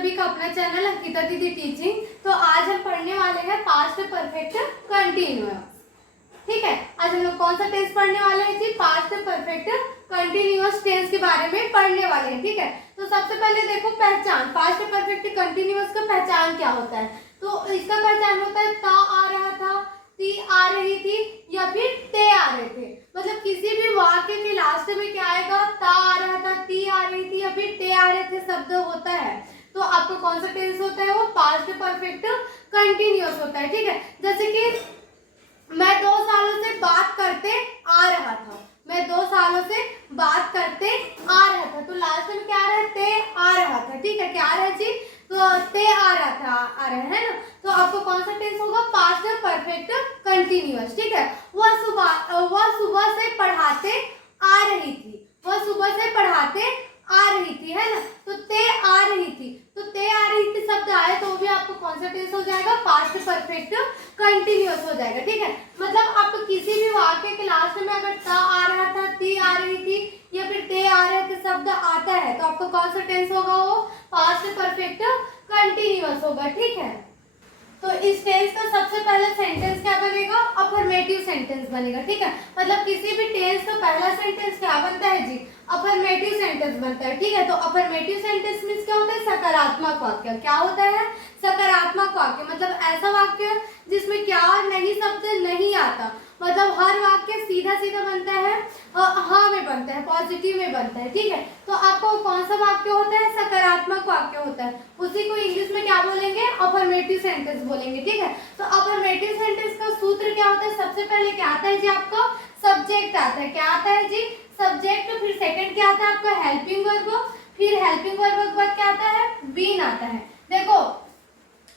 सभी का अपना चैनल अंकिता दीदी टीचिंग। तो आज हम पढ़ने वाले हैं पास्ट परफेक्ट कंटिन्यूअस। ठीक है, आज हम लोग कौन सा टेंस पढ़ने वाले हैं जी? पास्ट परफेक्ट कंटिन्यूअस टेंस के बारे में पढ़ने वाले हैं। ठीक है, तो सबसे पहले देखो पहचान, पास्ट परफेक्ट कंटिन्यूअस का पहचान क्या होता है। तो इसका पहचान होता है ता आ रहा था, ती आ रही थी या फिर ते आ रहे थे। मतलब किसी भी वाक्य के लास्ट में क्या आएगा? ता आ रहा था, ती आ रही थी या फिर ते आ रहे थे शब्द होता है। तो आपको कौन सा टेंस होता है? वो पास्ट परफेक्ट कंटिन्यूअस होता है। ठीक है, जैसे कि मैं 2 सालों से बात करते आ रहा था, मैं 2 सालों से बात करते आ रहा था। तो लास्ट में क्या आ रहा है? ते आ रहा था। ठीक है, क्या आ रहा है जी? तो ते आ रहा था, आ रहा है ना। तो आपको कौन सा टेंस होगा? Past perfect continuous. ठीक है, वह सुबह से पढ़ाते आ रही थी, वह सुबह से पढ़ाते आ रही थी, है ना। तो ते आ रही थी, तो ते आ रही थी शब्द आए तो भी आपको कौन सा टेंस हो जाएगा? पास्ट परफेक्ट कंटिन्यूअस हो जाएगा। ठीक है, मतलब आपको किसी भी वाक्य के लास्ट में अगर ता आ रहा था, ती आ रही थी या फिर ते आ रहे थे शब्द आता है तो आपको कौन सा टेंस होगा? वो पास्ट परफेक्ट कंटिन्यूअस होगा। ठीक है, तो इस टेंस का सबसे पहला सेंटेंस क्या बनेगा? अफर्मेटिव सेंटेंस बनेगा। ठीक है, मतलब किसी भी टेंस का पहला सेंटेंस क्या बनता है जी? अफर्मेटिव सेंटेंस बनता है। ठीक है, तो अफर्मेटिव सेंटेंस मींस क्या होता है? सकारात्मक वाक्य। क्या होता है? सकारात्मक वाक्य, मतलब ऐसा वाक्य जिसमें क्या और नहीं शब्द नहीं आता। मतलब हर वाक्य सीधा सीधा बनता है, हाँ में बनता है, पॉजिटिव में बनता है। ठीक है, तो आपको कौन सा वाक्य होता है? सकारात्मक वाक्य होता है। उसी को इंग्लिश में क्या बोलेंगे? अफर्मेटिव सेंटेंस बोलेंगे। ठीक है, तो अफर्मेटिव सेंटेंस का सूत्र क्या होता है? सबसे पहले क्या आता है जी? आपको सब्जेक्ट आता है। क्या आता है जी? सब्जेक्ट। फिर सेकंड क्या आता है आपका? Helping verb. फिर हेल्पिंग वर्ब के बाद क्या आता है? बीन आता है। देखो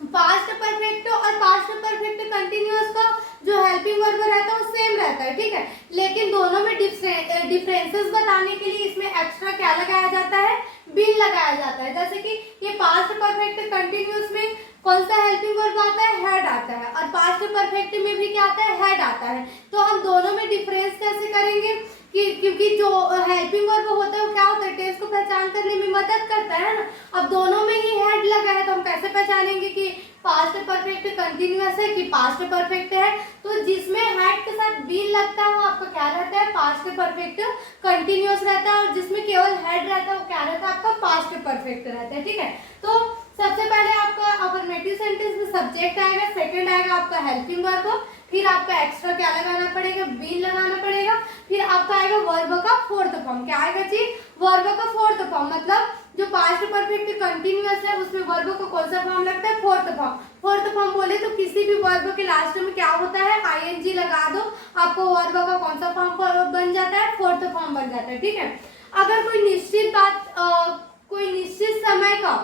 पास्ट परफेक्ट और पास्ट परफेक्ट कंटिन्यूअस का जो हेल्पिंग वर्ब रहता है वो सेम रहता है। ठीक है, लेकिन दोनों में डिफरेंसेस बताने के लिए इसमें एक्स्ट्रा क्या लगाया जाता है? बीन लगाया जाता है। जैसे कि ये पास्ट परफेक्ट कंटिन्यूअस में कौन सा हेल्पिंग वर्ब आता है? हेड आता है। और पास्ट परफेक्ट में भी क्या आता है? हेड आता है। तो हम दोनों में डिफरेंस कैसे करेंगे? क्योंकि जो हेल्पिंग वर्ब होता है वो क्या होता है? टेंस को पहचान करने में मदद करता है ना। अब दोनों में ही हेड लगा है तो हम कैसे पहचानेंगे कि पास्ट परफेक्ट कंटिन्यूअस है कि पास्ट परफेक्ट है? तो जिसमें हेड के साथ बीन लगता है वो आपका क्या रहता है? पास्ट परफेक्ट कंटिन्यूअस रहता है। और जिसमें केवल हेड रहता है वो क्या रहता है? आपका पास्ट परफेक्ट रहता है। ठीक है, तो सबसे पहले आपका अफर्मेटिव सेंटेंस में सब्जेक्ट आएगा, सेकंड आएगा आपका हेल्पिंग वर्ब, फिर आपका एक्स्ट्रा क्या लगाना पड़ेगा? बीन लगाना पड़ेगा। फिर आपका आएगा वर्ब का फोर्थ फॉर्म। क्या आएगा जी? वर्ब का फोर्थ फॉर्म। मतलब जो पास्ट परफेक्ट कंटिन्यूअस है उसमें वर्ब का कौन सा फॉर्म लगता है? Fourth form. फोर्थ फॉर्म बोले तो किसी भी वर्ब के लास्ट में क्या होता है? आईएनजी लगा दो, आपको वर्ब का कौन सा फॉर्म बन जाता है? फोर्थ फॉर्म बन जाता है। ठीक है, अगर कोई निश्चित बात कोई निश्चित समय का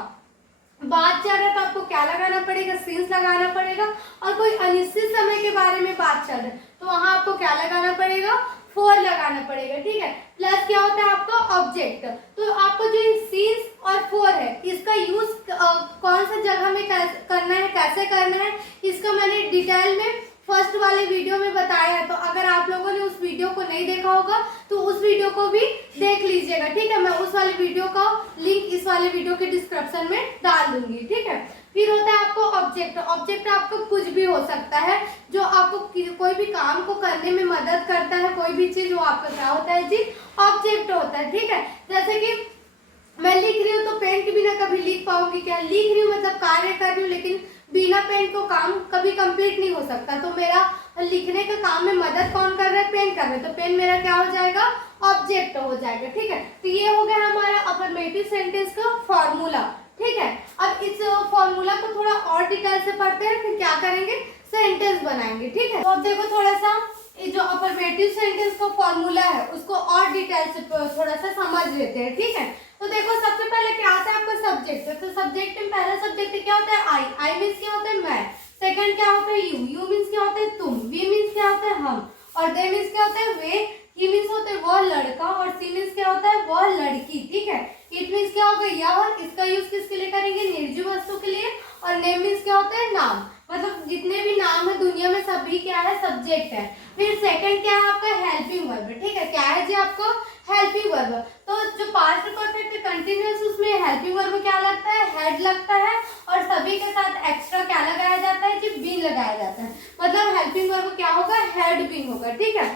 बात चल रहा है तो आपको क्या लगाना पड़ेगा? सिंस लगाना पड़ेगा। और कोई अनिश्चित समय के बारे में बात चल रहा है तो वहां आपको क्या लगाना पड़ेगा? फॉर लगाना पड़ेगा। ठीक है, प्लस क्या होता है आपका? ऑब्जेक्ट। तो आपको जो सिंस और फॉर है इसका यूज कौन सा जगह में करना है, कैसे करना है, इसका मैंने डिटेल में फर्स्ट वाले वीडियो में बताया है। तो अगर आप लोगों ने उस वीडियो को नहीं देखा होगा तो उस वीडियो को भी देख लीजिएगा। ठीक है, मैं उस वाले वीडियो का लिंक इस वाले वीडियो के डिस्क्रिप्शन में डाल दूंगी। ठीक है, फिर होता है आपको ऑब्जेक्ट। ऑब्जेक्ट आपको कुछ भी हो सकता है जो आपको कोई भी काम को करने में मदद करता है। कोई भी चीज वो आपका क्या होता है जी? ऑब्जेक्ट होता है। ठीक है, जैसे कि मैं लिख रही हूँ तो पेन के बिना कभी लिख पाऊंगी क्या? लिख रही हूँ मतलब कार्य कर रही हूँ, लेकिन बिना पेन को काम कभी कंप्लीट नहीं हो सकता। तो मेरा लिखने का काम में मदद कौन कर रहा है? पेन कर रहा है। तो पेन मेरा क्या हो जाएगा? ऑब्जेक्ट हो जाएगा। ठीक है, तो ये हो गया हमारा अफर्मेटिव सेंटेंस का फॉर्मूला। ठीक है, अब इस फॉर्मूला को थोड़ा और डिटेल से पढ़ते हैं, फिर क्या करेंगे? सेंटेंस बनाएंगे। ठीक है, तो अब देखो थोड़ा सा जो अफर्मेटिव सेंटेंस का फॉर्मूला है उसको और डिटेल से थोड़ा सा समझ लेते हैं। ठीक है, तो देखो सबसे पहले क्या आता है आपका? सब्जेक्ट। तो सब्जेक्ट में पहला सब्जेक्ट क्या होता है? आई। आई मीन्स क्या होता है? मैं। सेकंड क्या होता है? यू। यू मीन्स क्या होता है? तुम। वी मीन्स क्या होता है? हम। और दे मीन्स क्या होता है? वे। ही मीन्स होता है वह लड़का। और सी मीन्स क्या होता है? वह लड़की। ठीक है, इट मीन्स क्या होगा? यह। इसका यूज किसके लिए करेंगे? निर्जीव वस्तु के लिए। और नेम मीन्स क्या होता है? नाम। मतलब जितने भी नाम है दुनिया में सभी क्या है? सब्जेक्ट है। फिर सेकंड क्या है आपका? Helping verb. ठीक है, क्या है जी आपको? Helping verb. तो जो पास्ट परफेक्ट कंटिन्यूअस उसमें हेल्पिंग वर्ब क्या लगता है? हेड हेड लगता है और सभी के साथ एक्स्ट्रा क्या लगाया जाता है जी, बीन लगाया जाता है। मतलब हेल्पिंग वर्ब क्या होगा, हेड बीन होगा, ठीक है।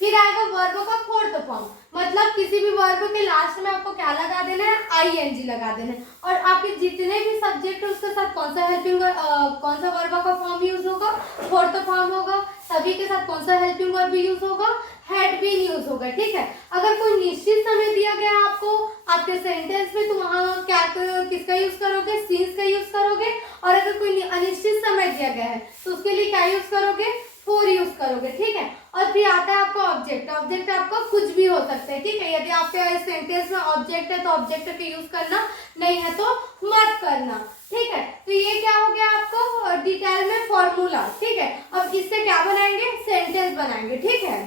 फिर आएगा वर्ब का फोर्थ फॉर्म, मतलब किसी भी वर्ब के लास्ट में आपको क्या लगा देना है, आईएनजी लगा देना है। और आपके जितने भी सब्जेक्ट है उसके साथ कौन सा हेल्पिंग कौन सा वर्ब का फॉर्म यूज होगा, फोर्थ फॉर्म होगा। सभी के साथ कौन सा हेल्पिंग वर्ब यूज होगा, हेड बीन यूज होगा, ठीक है। अगर कोई निश्चित समय दिया गया आपको आपके सेंटेंस में, तो वहां क्या किसका यूज करोगे, सीन्स का यूज करोगे। और अगर कोई अनिश्चित समय दिया गया है तो उसके लिए क्या यूज करोगे, फोर यूज करोगे, ठीक है। और फिर आता है आपका ऑब्जेक्ट। ऑब्जेक्ट आपका कुछ भी हो सकता है, ठीक है। यदि आपके सेंटेंस में ऑब्जेक्ट है तो ऑब्जेक्ट का यूज करना, नहीं है तो मत करना, ठीक है। तो ये क्या हो गया आपको डिटेल में फॉर्मूला, ठीक है। अब इससे क्या बनाएंगे, सेंटेंस बनाएंगे, ठीक है।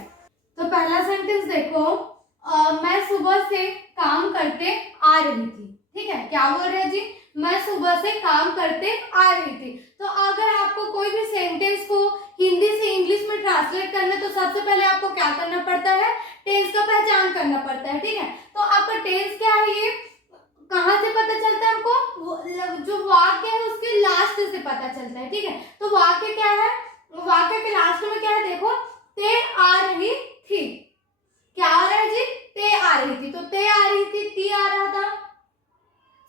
तो पहला सेंटेंस देखो, मैं सुबह से काम करते आ रही थी, ठीक है। क्या बोल रहे हैं जी, मैं सुबह से काम करते आ रही थी। तो अगर आपको कोई भी सेंटेंस को हिंदी से इंग्लिश में ट्रांसलेट करना है तो सबसे पहले आपको क्या करना पड़ता है, टेंस का पहचान करना पड़ता है, ठीक है। तो आपका टेंस क्या है, ये कहाँ से पता चलता है हमको, जो वाक्य है उसके लास्ट से पता चलता है, ठीक है। तो वाक्य क्या है, वाक्य के लास्ट में क्या है, देखो, ते आ रही थी। क्या आ रहा है जी, ते आ रही थी। तो ते आ रही थी, ती आ रहा था,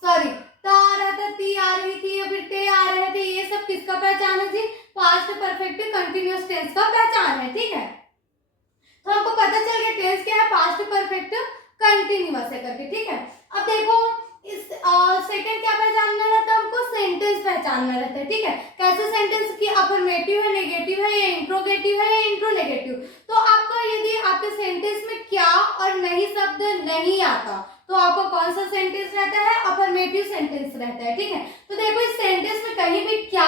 सॉरी, ता आ रहा था, ती आ रही थी, या फिर ते आ रहे थे। ये सब किसका पहचान है जी, पास्ट परफेक्ट कंटिन्यूअस टेंस का पहचान है, ठीक है। तो आपको पता चल गया टेंस क्या है, पास्ट परफेक्ट कंटिन्यूअस है करके, ठीक है। अब देखो इस सेकंड क्या पहचानना रहता है हमको, सेंटेंस पहचानना रहता है, ठीक है। कैसे सेंटेंस की, अफर्मेटिव है, नेगेटिव है, या इंट्रोगेटिव है, या इंट्रोनेगेटिव। तो आपका यदि आपके सेंटेंस में क्या और नहीं शब्द नहीं आता तो आपका कौन सा सेंटेंस रहता है, अफर्मेटिव सेंटेंस रहता है, ठीक है। तो देखो इस सेंटेंस में कहीं भी क्या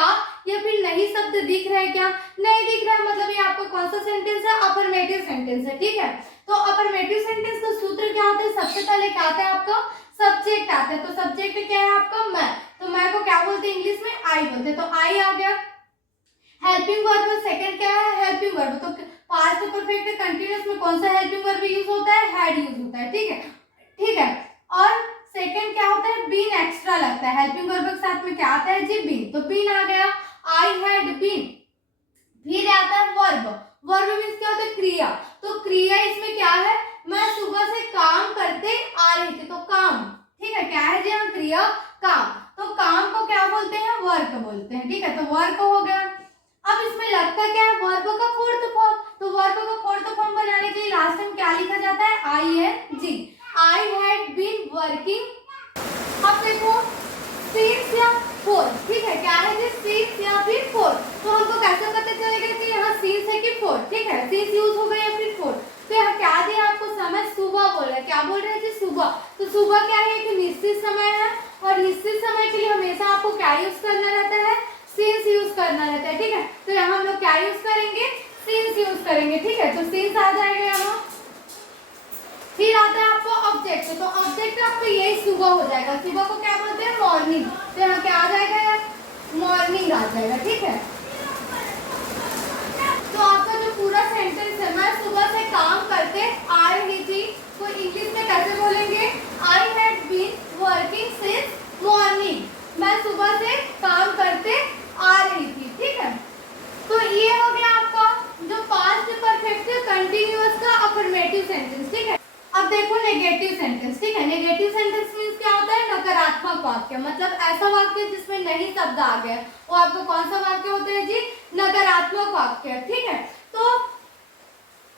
या फिर नहीं शब्द दिख रहा है, क्या नहीं दिख रहा है, मतलब ये आपका कौन सा सेंटेंस है, अफर्मेटिव सेंटेंस है, ठीक है। तो अफर्मेटिव सेंटेंस का सूत्र क्या होता है, सबसे पहले क्या आता है आपका, सब्जेक्ट आता है। तो सब्जेक्ट क्या है आपका, मैं। तो मैं को क्या बोलते हैं इंग्लिश में, आई बोलते हैं, तो आई आ गया। हेल्पिंग वर्ब सेकंड क्या है, हेल्पिंग वर्ब। तो पास्ट परफेक्ट कंटीन्यूअस में कौन सा हेल्पिंग वर्ब यूज होता है, हैड यूज होता है, ठीक है, ठीक है। और सेकंड क्या होता है, बीन एक्स्ट्रा लगता है। हेल्पिंग वर्ब के साथ में क्या आता है जी, बीन। तो बीन आ गया, आई हैड बीन। फिर आता है वर्ब। वर्ब मींस क्या होता है, क्रिया। तो क्रिया इसमें क्या है, मैं सुबह से काम करते आ रही थी, तो काम, ठीक है। क्या है जी, हम क्रिया काम। तो काम को क्या बोलते हैं, वर्क बोलते हैं, ठीक है। तो वर्क हो गया। अब इसमें लगता क्या है, वर्ब का फोर्थ फॉर्म। तो वर्ब का फोर्थ फॉर्म बनाने के लिए लास्ट में क्या लिखा जाता है, I N G. I had been working. अब देखो सिंस या फोर, ठीक है। क्या है जी, सिंस या फिर फोर। तो हमको कैसे पता चलेगा कि यहाँ सिंस है कि फोर, ठीक है। सिंस यूज हो गया या फिर फोर। तो यहाँ क्या दिया आपको समय, सुबह बोल रहे हैं। क्या बोल रहे हैं जी, सुबह। तो सुबह क्या है, कि निश्चित समय है, और निश्चित समय के लिए हमेशा आपको क्या यूज करना रहता है, सिंस यूज करना रहता है, ठीक है। तो यहाँ हम लोग क्या यूज करेंगे, सिंस यूज करेंगे, ठीक है। तो सिंस आ जाएगा यहाँ। फिर आता है आपको ऑब्जेक्ट। तो ऑब्जेक्ट आपको यही सुबह हो जाएगा। सुबह को क्या बोलते हैं, मॉर्निंग। तो यहाँ क्या आ जाएगा यार, मॉर्निंग आ जाएगा, ठीक है। तो आपका जो पूरा सेंटेंस है, मैं सुबह से काम करते आ रही थी, तो इंग्लिश में कैसे बोलेंगे, I had been working since morning. मैं सुबह से काम करते आ रही थी, ठीक है। तो ये हो गया आपका जो पास्ट परफेक्ट कंटीन्यूअस का अफर्मेटिव सेंटेंस, ठीक है। अब देखो नेगेटिव सेंटेंस, ठीक है। नेगेटिव सेंटेंस मींस क्या होता है, नकारात्मक वाक्य। मतलब ऐसा वाक्य जिसमें नहीं शब्द आ गया, वो आपको कौन सा वाक्य होता है जी, नकारात्मक वाक्य, ठीक है। तो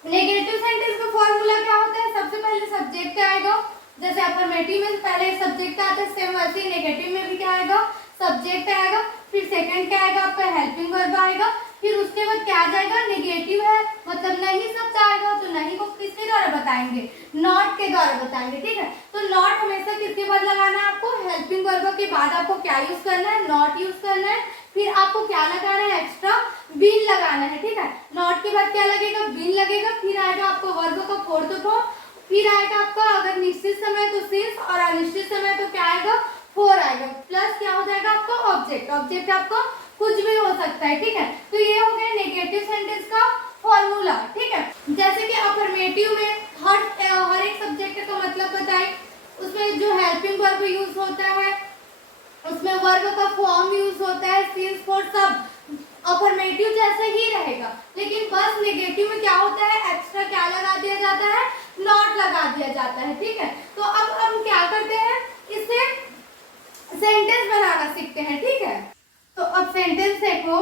नेगेटिव सेंटेंस का फॉर्मूला क्या होता है, सबसे पहले सब्जेक्ट आएगा। जैसे अफर्मेटिव में पहले सब्जेक्ट आता है, सेम वैसे ही नेगेटिव में भी क्या आएगा, सब्जेक्ट आएगा। फिर सेकंड क्या आएगा आपका, हेल्पिंग वर्ब आएगा। फिर उसके बाद क्या आ जाएगा, नेगेटिव है मतलब नहीं शब्द आएगा। तो नहीं को किसके द्वारा बताएंगे, नॉट के द्वारा बताएंगे, ठीक है। तो नॉट हमेशा किसके बाद लगाना है आपको, हेल्पिंग वर्ब के बाद आपको क्या यूज करना है, नॉट यूज करना है। फिर आपको क्या लगाना है, एक्स्ट्रा बीन लगाना है, ठीक है। नॉट के बाद क्या लगेगा, बीन लगेगा। फिर आएगा आपको वर्ब का फोर्थ फॉर्म। फिर आएगा आपका अगर निश्चित समय तो सिंस, और अनिश्चित समय तो क्या आएगा, फोर आएगा। प्लस क्या हो जाएगा आपका ऑब्जेक्ट। ऑब्जेक्ट आपका कुछ भी हो सकता है, ठीक है। तो ये हो गया नेगेटिव सेंटेंस का फॉर्मूला, ठीक है। जैसे कि अफर्मेटिव में हर एक सब्जेक्ट का मतलब बताए, उसमें जो हेल्पिंग वर्ब यूज होता है, उसमें वर्ब का फॉर्म यूज होता है, सिंस फॉर सब, अफर्मेटिव जैसे ही रहेगा, लेकिन बस नेगेटिव में क्या होता है, एक्स्ट्रा क्या लगा दिया जाता है, नॉट लगा दिया जाता है। ठीक है, तो अब हम क्या करते हैं, इससे सेंटेंस बनाना सीखते हैं। ठीक है, तो अब सेंटेंस देखो,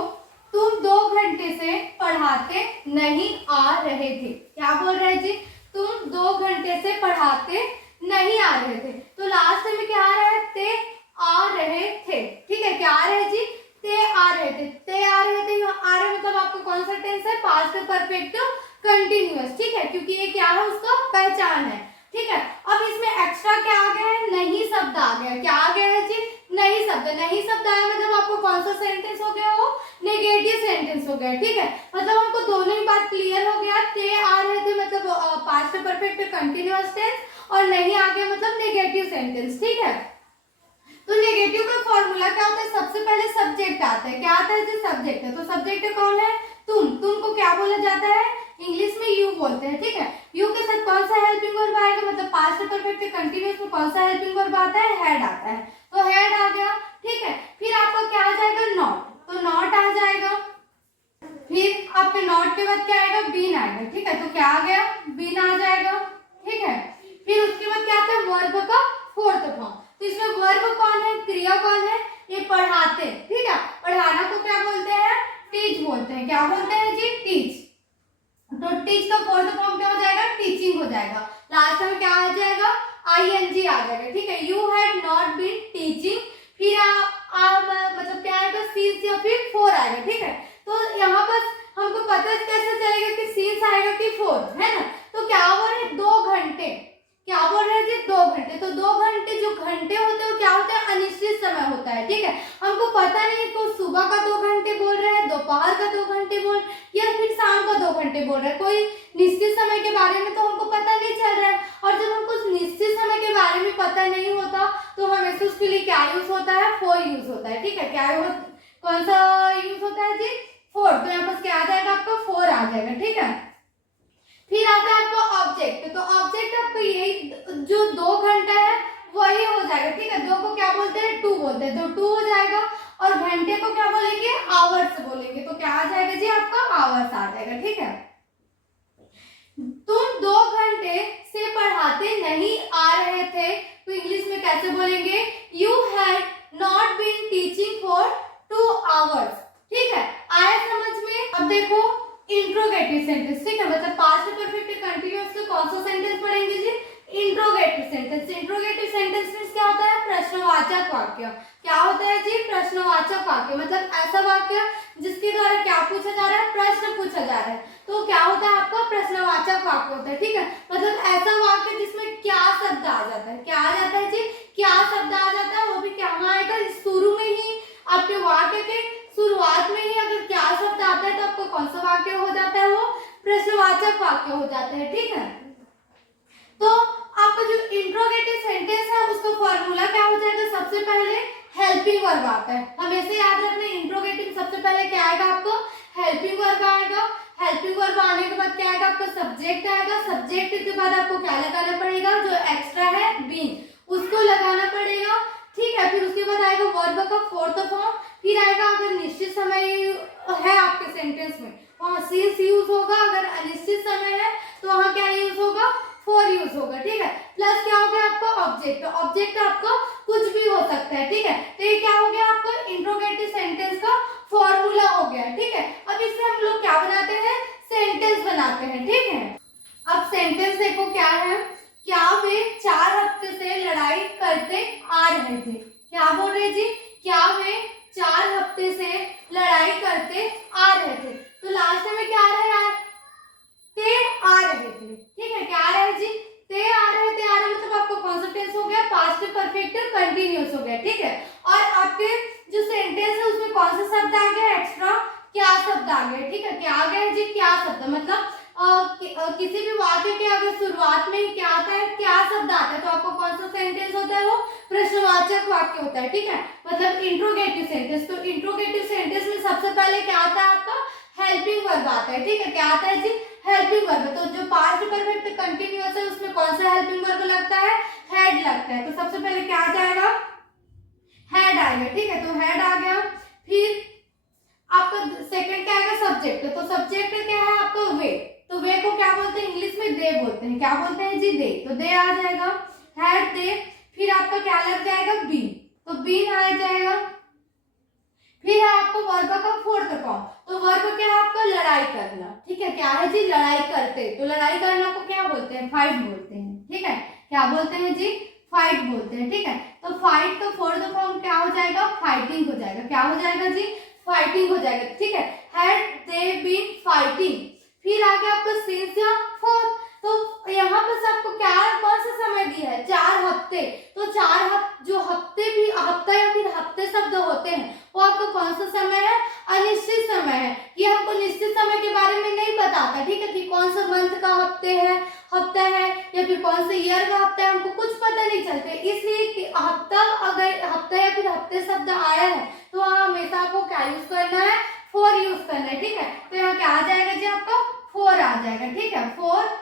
तुम 2 घंटे से पढ़ाते नहीं आ रहे थे। क्या बोल रहे हैं जी, तुम 2 घंटे से पढ़ाते नहीं आ रहे थे। तो लास्ट में क्या आ रहा है, ते आ रहे थे। ठीक है, क्या आ रहे हैं जी, ते आ रहे थे। ते आ रहे थे, आ रहे मतलब आपको कौन सा टेंस है, पास्ट परफेक्ट कंटिन्यूअस। ठीक है, क्योंकि ये क्या है, उसका पहचान है। ठीक है, अब इसमें एक्स्ट्रा क्या आ गया है, नहीं शब्द आ गया। क्या आ गया है जी, नहीं शब्द। नहीं शब्द आया मतलब आपको कौन सा सेंटेंस हो गया, वो नेगेटिव सेंटेंस हो गया। ठीक है, मतलब हमको दोनों ही बात क्लियर हो गया। ते आ रहे थे मतलब पास्ट परफेक्ट कंटिन्यूअस टेंस, और नहीं आ गया मतलब नेगेटिव सेंटेंस। ठीक है, तो नेगेटिव का फॉर्मूला क्या होता है, सबसे पहले सब्जेक्ट आता है। क्या आता है जी, सब्जेक्ट है। तो सब्जेक्ट कौन है, तुम को क्या बोला जाता है, इंग्लिश में यू बोलते हैं। ठीक है, यू के साथ कौन सा हेल्पिंग वर्ब आएगा, मतलब पास्ट परफेक्ट कंटीन्यूअस में कौन सा हेल्पिंग वर्ब आता है, हेड आता है। तो हेड आ गया। ठीक है, फिर आपका क्या आ जाएगा, नॉट। तो नॉट आ जाएगा। फिर आपके नॉट के बाद क्या आएगा, बीन आएगा। ठीक है, तो क्या आ गया, बीन आ जाएगा। ठीक है, फिर उसके बाद क्या आता है, वर्ब का फोर्थ फॉर्म। तो इसमें वर्ब कौन है, क्रिया कौन है, ये पढ़ाते। ठीक है, पढ़ाना को क्या बोलते हैं, टीच बोलते हैं। क्या बोलते हैं जी, टीच। तो टीच का फोर्थ फॉर्म क्या हो जाएगा, टीचिंग हो जाएगा। लास्ट में क्या आ जाएगा, आईएनजी आ जाएगा। ठीक है, you had not been teaching. फिर मतलब क्या आएगा, सीन्स या फिर फोर आएगा। ठीक है, तो यहाँ पर हमको पता कैसे चलेगा कि सीन्स आएगा कि फोर, है ना। तो क्या बोल रहे हैं, 2 घंटे। क्या बोल रहे हैं जी, 2 घंटे। तो 2 घंटे जो घंटे होते हैं वो क्या होता है, अनिश्चित समय होता है। ठीक है, हमको पता नहीं तो सुबह का 2 घंटे बोल रहे हैं, दोपहर का 2 घंटे बोल, या फिर शाम का 2 घंटे बोल रहे हैं। कोई निश्चित समय के बारे में तो हमको पता नहीं चल रहा है। और जब हमको निश्चित समय के बारे में पता नहीं होता तो हमेशा उसके लिए क्या यूज होता है, फोर यूज होता है। ठीक है, क्या कौन सा यूज होता है जी, फोर। तो यहाँ पर क्या आ जाएगा, आपका फोर आ जाएगा। ठीक है, फिर आता है आपका ऑब्जेक्ट। तो ऑब्जेक्ट आपको यही जो 2 घंटा है वही हो जाएगा। ठीक है, 2 को क्या बोलते हैं, 2 बोलते हैं। तो 2 हो जाएगा। और घंटे को क्या बोलेंगे, आवर्स बोलेंगे। तो क्या आ जाएगा जी, आपका आवर्स आ जाएगा। ठीक है, तुम 2 घंटे से पढ़ाते नहीं आ रहे थे, तो इंग्लिश में कैसे बोलेंगे, you had not been teaching for 2 hours. ठीक है, आया समझ में। अब देखो इंट्रोगेटिव सेंटेंस। ठीक है, मतलब पास्ट परफेक्ट कंटीन्यूअस का कौन सा सेंटेंस पढ़ेंगे जी, interrogative sentence. Interrogative sentence means क्या होता है, प्रश्नवाचक वाक्य। क्या होता है जी, प्रश्नवाचक वाक्य। मतलब ऐसा वाक्य जिसके द्वारा क्या पूछा जा रहा है, प्रश्न पूछा जा रहा है। तो क्या होता है आपका, प्रश्नवाचक वाक्य होता है। ठीक है, मतलब ऐसा वाक्य जिसमें क्या शब्द आ जाता है। क्या आ जाता है जी, क्या शब्द आ जाता है, वो भी क्या आएगा, शुरू में ही आपके वाक्य के शुरुआत में ही अगर क्या शब्द आता है तो आपको कौन सा वाक्य हो जाता है, वो प्रश्नवाचक वाक्य हो जाता है। ठीक है, तो आपका जो इंट्रोगेटिव सेंटेंस है उसका फॉर्मूला क्या हो जाएगा, सबसे पहले हेल्पिंग वर्ब आता है। हमेशा याद रखना, इंट्रोगेटिव सबसे पहले क्या आएगा, आपको हेल्पिंग वर्ब आएगा। हेल्पिंग वर्ब आने के बाद क्या आएगा, आपका सब्जेक्ट आएगा। सब्जेक्ट के बाद आपको क्या लगाना पड़ेगा, जो एक्स्ट्रा है बीन, उसको लगाना पड़ेगा। ठीक है, फिर उसके बाद आएगा वर्ब का फोर्थ फॉर्म। फिर आएगा, अगर निश्चित समय है आपके सेंटेंस में वहां सिंस यूज होगा, अगर अनिश्चित समय है तो वहां क्या यूज होगा, फोर यूज होगा। ठीक है, प्लस क्या हो गया आपका ऑब्जेक्ट। ऑब्जेक्ट आपका कुछ भी हो सकता है। ठीक है, तो ये क्या हो गया आपका इंट्रोगेटिव सेंटेंस का फॉर्मूला हो गया। ठीक है, अब इससे हम लोग क्या बनाते हैं, सेंटेंस बनाते हैं। ठीक है, अब सेंटेंस देखो क्या है, क्या वे 4 हफ्ते से लड़ाई करते आ रहे थे। क्या बोल रहे जी, क्या वे 4 हफ्ते से लड़ाई करते आ रहे थे। तो लास्ट में क्या आ रहा है यार, ते आ रहे थे। ठीक है, क्या आ रहा है जी, ते आ रहे थे। आ रहे मतलब आपको कौन सा टेंस हो गया, पास्ट परफेक्ट कंटीन्यूअस हो गया। ठीक है, और आपके जो सेंटेंस है उसमें कौन सा शब्द आ गया, एक्स्ट्रा क्या शब्द आ गया। ठीक है, क्या आ गया जी, क्या शब्द। मतलब किसी भी वाक्य के अगर शुरुआत में ही क्या आता है, क्या शब्द आता है, तो आपको कौन सा सेंटेंस होता है, वो प्रश्नवाचक वाक्य होता है। ठीक है, मतलब इंट्रोगेटिव सेंटेंस। तो इंट्रोगेटिव सेंटेंस में सबसे पहले क्या आता है, आपका हेल्पिंग वर्ब आता है। ठीक है, क्या आता है जी, हेल्पिंग वर्ब। तो जो पास्ट परफेक्ट कंटीन्यूअस है उसमें कौन सा हेल्पिंग वर्ब लगता है, हेड लगता है। तो सबसे पहले क्या आ जाएगा, हेड आ आएगा, ठीक है। तो हेड आ गया, फिर आपका सेकंड क्या आएगा, सब्जेक्ट। तो सब्जेक्ट क्या है आपका वे, तो वे को क्या बोलते हैं इंग्लिश में, दे बोलते हैं। क्या बोलते हैं जी, दे। तो दे आ जाएगा, हेड दे। फिर आपका क्या लग जाएगा, बीन। तो बीन आ जाएगा। फिर है आपको वर्ब का फोर्थ फॉर्म। तो वर्ब क्या है आपका, लड़ाई करना, ठीक है। क्या है जी, लड़ाई करते। तो लड़ाई करना को क्या बोलते हैं, फाइट बोलते हैं, ठीक है। क्या बोलते हैं जी, फाइट बोलते हैं, ठीक है। तो फाइट का फोर्थ फॉर्म क्या हो जाएगा, फाइटिंग हो जाएगा। क्या हो जाएगा जी, फाइटिंग हो जाएगा, ठीक है। Had they been fighting. फिर आगे आपका सिंस या फॉर। तो यहाँ पर आपको क्या, कौन सा समय दिया है, 4 हफ्ते। तो 4 हफ्ते, जो हफ्ते भी, हफ्ता या फिर हफ्ते शब्द होते हैं वो आपका कौन सा समय है, अनिश्चित समय है। ये हमको निश्चित समय के बारे में नहीं बताता, ठीक है, कि कौन सा मंथ का हफ्ता है या फिर कौन से ईयर का हफ्ता है, हमको कुछ पता नहीं चलते। इसलिए हफ्ता, अगर हफ्ता या फिर हफ्ते शब्द आया है तो वहाँ हमेशा आपको क्या यूज करना है, फोर यूज करना है, ठीक है। तो यहाँ क्या आ जाएगा जी, आपका फोर आ जाएगा, ठीक है, फोर।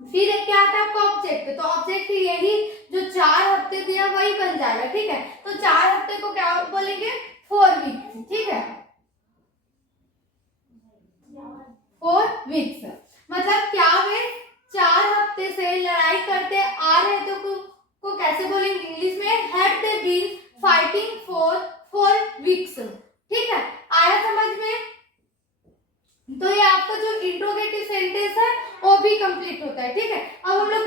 फिर क्या आता है आपका ऑब्जेक्ट। तो ऑब्जेक्ट यही जो 4 हफ्ते दिया वही बन जाएगा, ठीक है। तो 4 हफ्ते को क्या बोलेंगे, 4 वीक्स, ठीक है, 4 वीक्स। मतलब क्या वे 4 हफ्ते से लड़ाई करते आ रहे थे, को कैसे बोलेंगे इंग्लिश में, had they been fighting for 4 weeks, ठीक है। आया समझ में। तो ये आपका जो इंट्रोगेटिव सेंटेंस है वो भी कंप्लीट होता है, ठीक है। अब हम लोग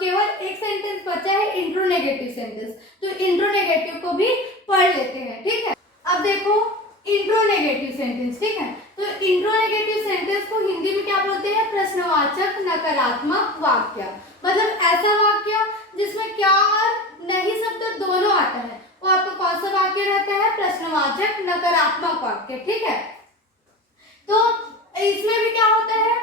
केवल एक सेंटेंस बचा है, इंट्रोनेगेटिव सेंटेंस। तो इंट्रोनेगेटिव को भी पढ़ लेते हैं, ठीक है। अब देखो इंट्रोनेगेटिव सेंटेंस, ठीक है। तो इंट्रोनेगेटिव सेंटेंस को हिंदी में क्या बोलते हैं, प्रश्नवाचक नकारात्मक वाक्य। मतलब ऐसा वाक्य जिसमें क्या और नहीं शब्द दोनों आता है, वो आपका कौन सा वाक्य रहता है, प्रश्नवाचक नकारात्मक वाक्य, ठीक है। तो इसमें भी क्या होता है,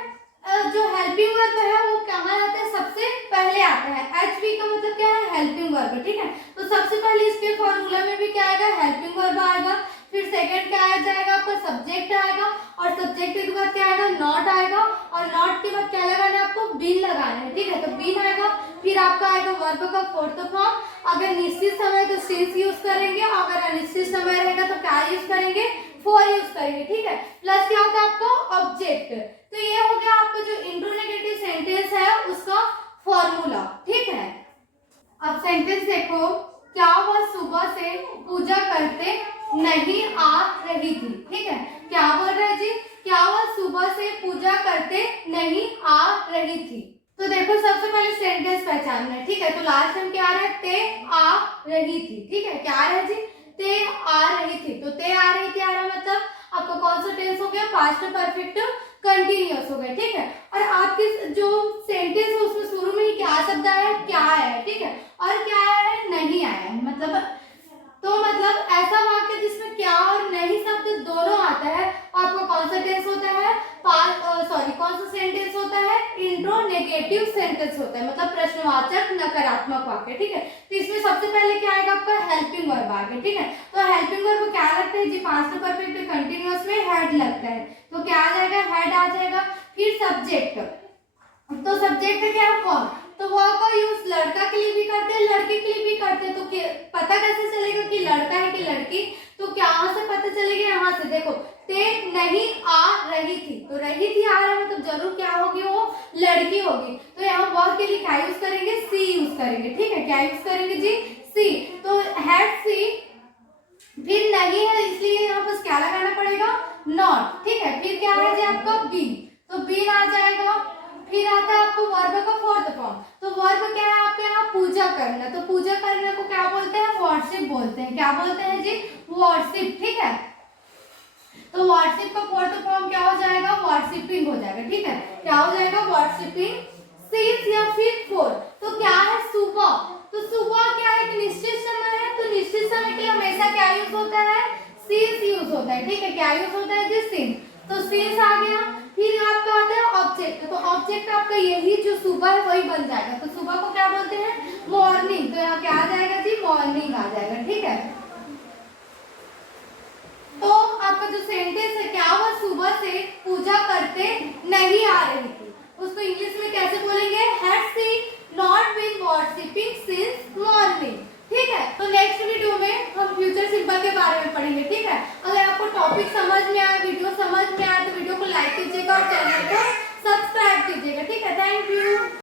जो हेल्पिंग वर्ब है वो कहाँ आता है, सबसे पहले आता है। एचवी का मतलब क्या है, हेल्पिंग वर्ब, ठीक है। तो सबसे पहले इसके फॉर्मूला में भी क्या आएगा, हेल्पिंग वर्ब आएगा। फिर सेकंड क्या आ जाएगा आपका, सब्जेक्ट आएगा। और सब्जेक्ट के बाद क्या आएगा, नॉट आएगा। और नॉट के बाद क्या लगाना है आपको, बीन लगाना है, ठीक है। तो बीन आएगा। फिर आपका आएगा वर्ब का फोर्थ फॉर्म। अगर निश्चित समय तो सिंस यूज करेंगे, अगर अनिश्चित समय रहेगा तो क्या यूज करेंगे, फोर यूज करेंगे, ठीक है। प्लस क्या होता है आपका, ऑब्जेक्ट। तो ये हो गया आपका जो इंट्रोनेगेटिव सेंटेंस है उसका फॉर्मूला, ठीक है। अब सेंटेंस देखो, क्या वह सुबह से पूजा करते नहीं आ रही थी, ठीक है। क्या बोल रहा है जी, क्या वह सुबह से पूजा करते नहीं आ रही थी। तो देखो सबसे पहले सेंटेंस पहचानना है, ठीक है। तो लास्ट में क्या आ रहा है, ते आ रही थी, ठीक है। क्या आ रहा है जी, ते आ रही थी। तो ते आ रही थी आ रहा मतलब आपका कौन सा टेंस हो गया, पास्ट परफेक्ट कंटिन्यूअस हो गया, ठीक है। और आपके जो सेंटेंस है उसमें शुरू में ही क्या शब्द आया है, क्या है, ठीक है। और क्या आया है, नहीं आया है। मतलब तो मतलब ऐसा वाक्य जिसमें क्या और नहीं शब्द दोनों आता है, आपका कौन सा टेंस होता है, कौन सा सेंटेंस होता है, इंट्रोनेगेटिव सेंटेंस होता है। मतलब प्रश्नवाचक नकारात्मक वाक्य, ठीक है। तो इसमें सबसे पहले क्या आएगा आपका, हेल्पिंग वर्ब आ गया, ठीक है। तो हेल्पिंग वर्ब क्या लगता है जी, पास्ट परफेक्ट कंटिन्यूअस में हेड लगता है। तो क्या आ जाएगा, हेड आ जाएगा। फिर सब्जेक्ट। तो सब्जेक्ट क्या है, फॉर्म। तो वह का यूज लड़का के लिए भी करते हैं, लड़की के लिए भी करते हैं। तो पता कैसे चलेगा कि लड़का है कि लड़की, तो क्या से पता चलेगा, यहाँ से देखो, ते नहीं आ रही थी। तो रही थी आ रहा है मतलब जरूर क्या होगी, वो लड़की होगी। तो यहाँ वह के लिए क्या यूज करेंगे, सी यूज करेंगे, ठीक है। क्या यूज करेंगे जी, सी। तो हैड सी, फिर नहीं है इसलिए यहाँ पर क्या लगाना पड़ेगा, नॉट, ठीक है। फिर क्या है जी आपका बी, तो बी आ जाएगा। फिर आता है आपको वर्ब का फोर्थ फॉर्म। तो वर्ब क्या है आपके यहाँ, पूजा करना। तो पूजा करने को क्या बोलते हैं, वर्शिप बोलते हैं। क्या बोलते हैं जी, वर्शिप, ठीक है। तो वर्शिप का फोर्थ फॉर्म क्या हो जाएगा, वर्शिपिंग हो जाएगा, ठीक है। क्या हो जाएगा, वर्शिपिंग। सिंस या फिर फोर। तो क्या है, सुबह। तो सुबह क्या है, एक निश्चित समय है। तो निश्चित समय के लिए हमेशा क्या यूज होता है, सिंस यूज होता है, ठीक है। क्या यूज होता है जी, सिंस। तो सिंस आ गया। फिर आपका आता है ऑब्जेक्ट। तो ऑब्जेक्ट आपका यही जो सुबह है वही बन जाएगा। तो सुबह को क्या बोलते हैं, मॉर्निंग। तो यहाँ क्या आ जाएगा जी, मॉर्निंग आ जाएगा, ठीक है। तो आपका जो सेंटेंस है, क्या वह सुबह से पूजा करते नहीं आ रही थी, उसको इंग्लिश में कैसे बोलेंगे, had she not been worshipping since morning, ठीक है।